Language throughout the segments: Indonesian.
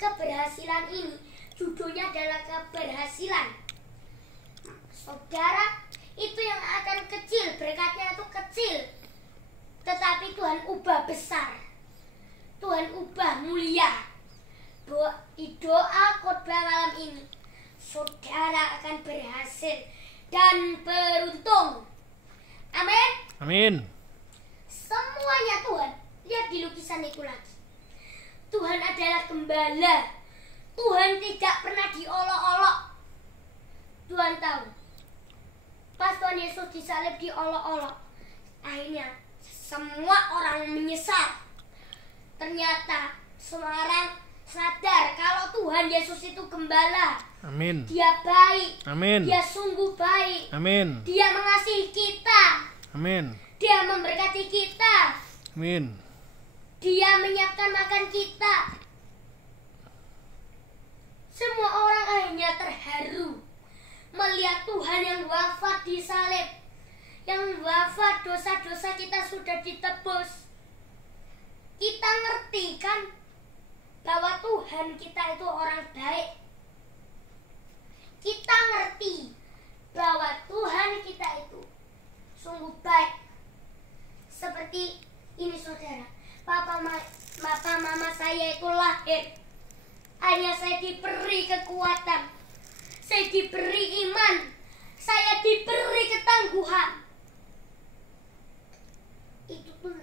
keberhasilan ini. Judulnya adalah keberhasilan. Saudara, itu yang akan kecil, berkatnya itu kecil, tetapi Tuhan ubah besar. Tuhan ubah mulia. Di doa khotbah malam ini, saudara akan berhasil dan beruntung. Amin. Amin. Semuanya Tuhan. Lihat di lukisan itu lagi. Tuhan adalah gembala. Tuhan tidak pernah diolok-olok. Tuhan tahu. Pas Tuhan Yesus disalib diolok-olok, akhirnya semua orang menyesal. Ternyata semua orang sadar kalau Tuhan Yesus itu gembala. Amin. Dia baik. Amin. Dia sungguh baik. Amin. Dia mengasihi kita. Amin. Dia memberkati kita. Amin. Dia menyiapkan makan kita. Semua orang akhirnya terharu melihat Tuhan yang wafat di salib. Yang wafat, dosa-dosa kita sudah ditebus. Kita ngerti kan bahwa Tuhan kita itu orang baik. Kita ngerti bahwa Tuhan kita itu sungguh baik. Seperti ini saudara, papa mama saya itu lahir, hanya saya diberi kekuatan, saya diberi iman, saya diberi ketangguhan. Itu pun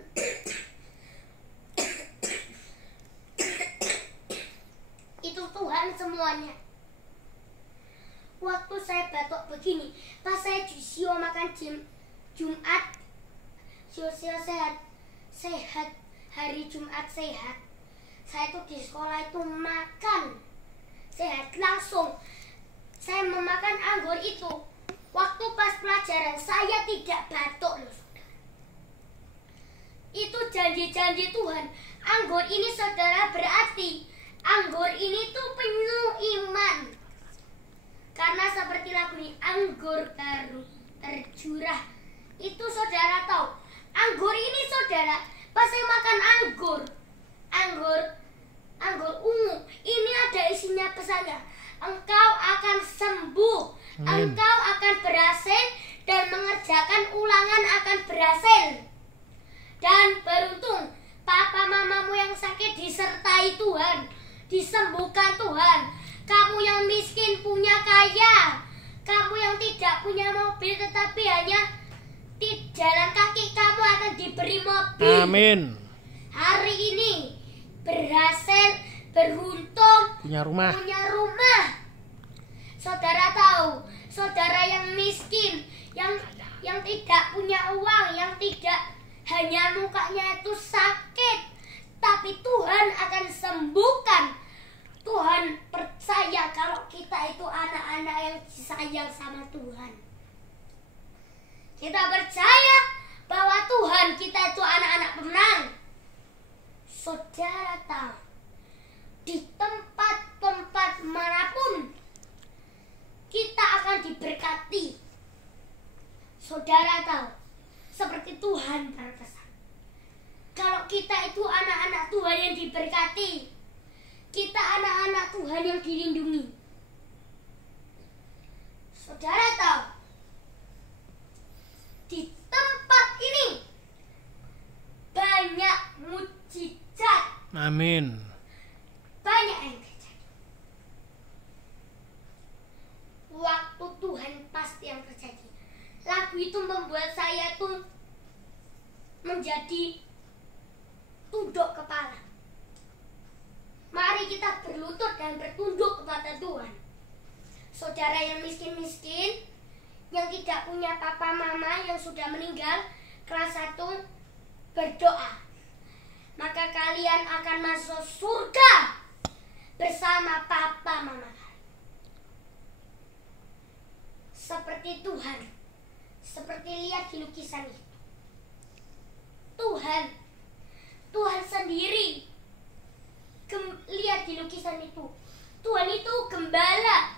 itu Tuhan semuanya. Waktu saya batuk begini, pas saya di sio makan Jumat, sio sehat, hari Jumat sehat. Saya tuh di sekolah itu makan sehat langsung. Saya memakan anggur itu. Waktu pas pelajaran saya tidak batuk loh. Itu janji-janji Tuhan. Anggur ini saudara berarti anggur ini tuh penuh iman. Karena seperti lagu ini, anggur baru tercurah. Itu saudara tahu, anggur ini saudara, pas saya makan anggur ungu, ini ada isinya pesannya. Engkau akan sembuh, Amin. engkau akan berhasil, dan mengerjakan ulangan akan berhasil. Dan beruntung, papa mamamu yang sakit disertai Tuhan, disembuhkan Tuhan. Kamu yang miskin punya kaya. Kamu yang tidak punya mobil tetapi hanya di jalan kaki, kamu akan diberi mobil. Amin. Hari ini berhasil, beruntung, Punya rumah. Saudara tahu, saudara yang miskin, yang tidak punya uang, yang tidak, hanya mukanya itu sakit, tapi Tuhan akan sembuhkan. Tuhan percaya kalau kita itu anak-anak yang disayang sama Tuhan. Kita percaya bahwa Tuhan kita itu anak-anak pemenang. Saudara tahu, di tempat-tempat manapun kita akan diberkati. Saudara tahu, seperti Tuhan berpesan, kalau kita itu anak-anak Tuhan yang diberkati, kita anak-anak Tuhan yang dilindungi. Saudara tahu, di tempat ini banyak mujizat. Amin. Banyak yang terjadi. Waktu Tuhan pasti yang terjadi. Lagu itu membuat saya tuh menjadi tunduk kepala. Mari kita berlutut dan bertunduk kepada Tuhan. Saudara yang miskin-miskin, yang tidak punya papa mama yang sudah meninggal, kelas 1, berdoa. Maka kalian akan masuk surga bersama papa mama. Seperti Tuhan, seperti lihat di lukisan itu. Tuhan sendiri. Lihat di lukisan itu, Tuhan itu gembala.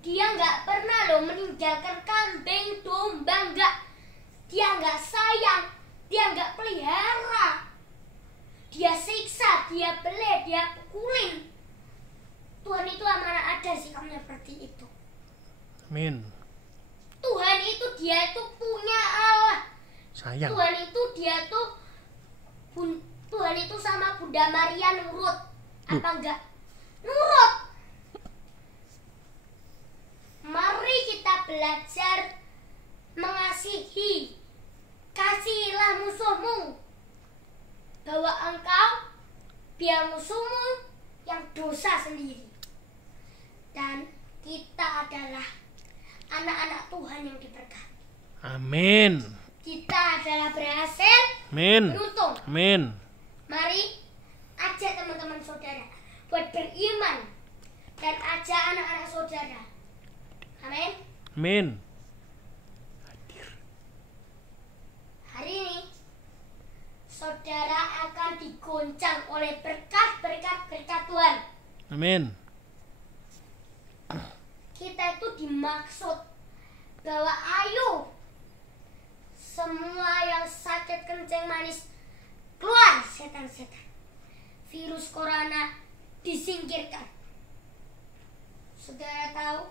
Dia nggak pernah loh meninggalkan kambing, domba, nggak. Dia nggak sayang, dia nggak pelihara. Dia siksa, dia belit, dia pukulin. Amin. Tuhan itu dia itu punya Allah. Sayang. Tuhan itu sama Bunda Maria nurut. Apa enggak? Nurut. Mari kita belajar mengasihi. Kasihilah musuhmu, bahwa engkau biar musuhmu yang dosa sendiri. Dan kita adalah anak-anak Tuhan yang diberkati. Amin. Kita adalah berhasil. Amin. Beruntung. Amin. Mari ajak teman-teman saudara buat beriman dan ajak anak-anak saudara. Amin. Amin. Hari ini saudara akan digoncang oleh berkat Tuhan. Amin. Kita itu dimaksud bahwa ayo semua yang sakit kencing manis keluar, setan-setan. Virus corona disingkirkan. Saudara tahu,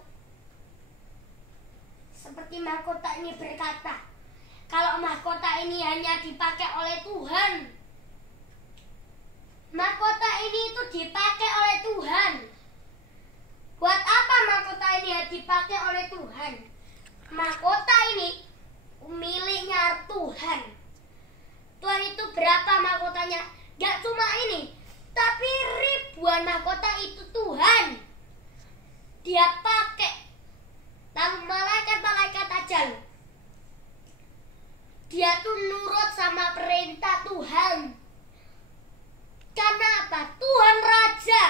seperti mahkota ini berkata, kalau mahkota ini hanya dipakai oleh Tuhan, mahkota ini itu dipakai oleh Tuhan. Buat apa mahkota ini dipakai oleh Tuhan? Mahkota ini miliknya Tuhan. Tuhan itu berapa mahkotanya? Gak cuma ini, tapi ribuan mahkota itu Tuhan. Dia pakai. Lalu malaikat-malaikat aja loh. Dia tuh nurut sama perintah Tuhan. Karena apa? Tuhan Raja.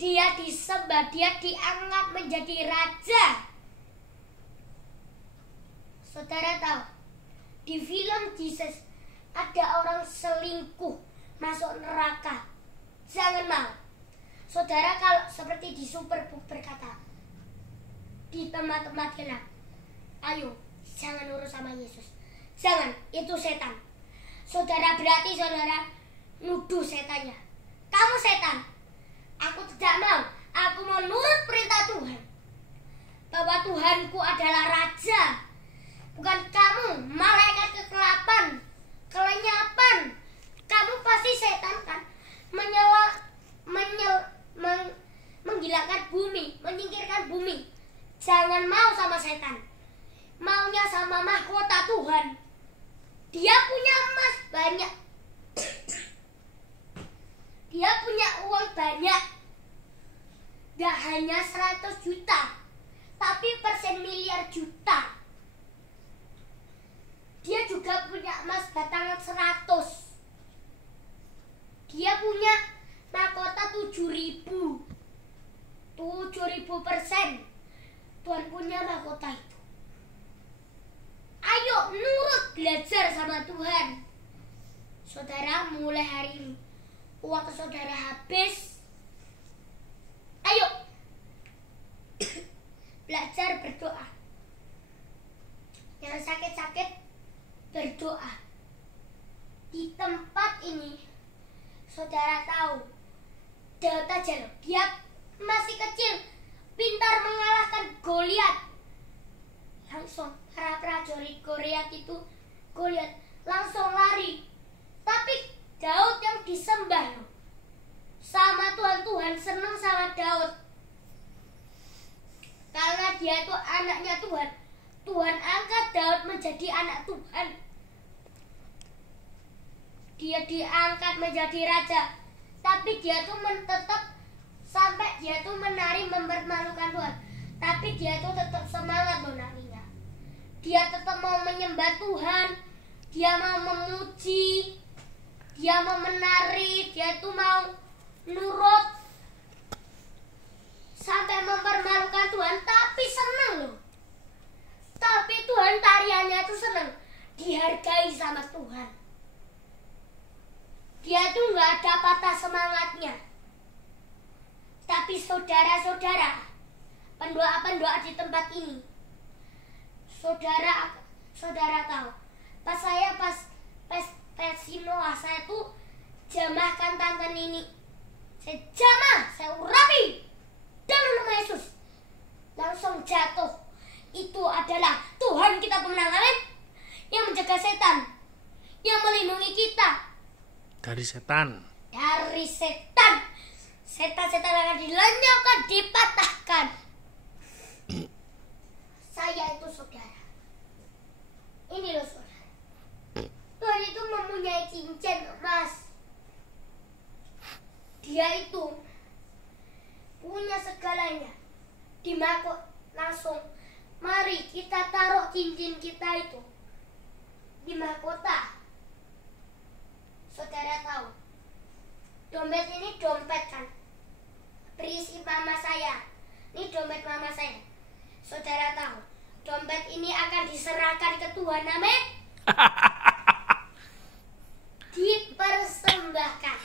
Dia disembah, dia diangkat menjadi Raja. Saudara tahu, di film Jesus ada orang selingkuh masuk neraka. Jangan mau. Saudara kalau seperti di Superbook berkata, di tempat-tempat gelap, ayo jangan nurut sama Yesus. Jangan, itu setan. Saudara berarti saudara nuduh setannya. Kamu setan. Aku tidak mau. Aku mau nurut perintah Tuhan. Bahwa Tuhanku adalah Raja. Bukan kamu, malaikat kegelapan, kelenyapan. Kamu pasti setan kan? Menghilangkan bumi, menyingkirkan bumi. Jangan mau sama setan. Maunya sama mahkota Tuhan. Dia punya emas banyak. Dia punya uang banyak. Gak hanya 100 juta, tapi persen miliar juta. Dia juga punya emas batangan 100. Dia punya mahkota 7.000. 7.000%. Tuhan punya mahkota itu. Ayo nurut belajar sama Tuhan. Saudara, mulai hari ini uang saudara habis, ayo belajar berdoa. Yang sakit-sakit berdoa. Di tempat ini saudara tahu, Daud aja loh, dia masih kecil, pintar mengalahkan Goliat. Langsung para prajurit Goliat langsung lari. Tapi Daud yang disembah loh. Sama Tuhan senang sama Daud. Karena dia itu anaknya Tuhan. Tuhan angkat Daud menjadi anak Tuhan. Dia diangkat menjadi raja. Tapi dia tuh tetap sampai dia tuh menari mempermalukan Tuhan. Tapi dia tuh tetap semangat loh narinya. Dia tetap mau menyembah Tuhan. Dia mau memuji. Dia mau menari. Dia tuh mau nurut. Sampai mempermalukan Tuhan. Tapi senang loh. Tapi Tuhan tariannya tuh senang. Dihargai sama Tuhan. Dia tuh gak ada patah semangatnya. Tapi saudara-saudara, pendoa-pendoa di tempat ini, saudara tahu, pas Sinoa, saya tuh jamahkan tante Nini. Saya jamah, saya urapi dalam nama Yesus. Langsung setan yang melindungi kita Dari setan. dari setan. Setan-setan akan dilenyapkan, dipatahkan. Saya itu saudara. Ini loh saudara. Tuhan itu mempunyai cincin emas. Dia itu punya segalanya. Di mahkota langsung. Mari kita taruh cincin kita itu di mahkota. Saudara tahu, dompet ini dompet kan, berisi mama saya. Ini dompet mama saya. Saudara tahu, dompet ini akan diserahkan ke Tuhan. Amin. Dipersembahkan.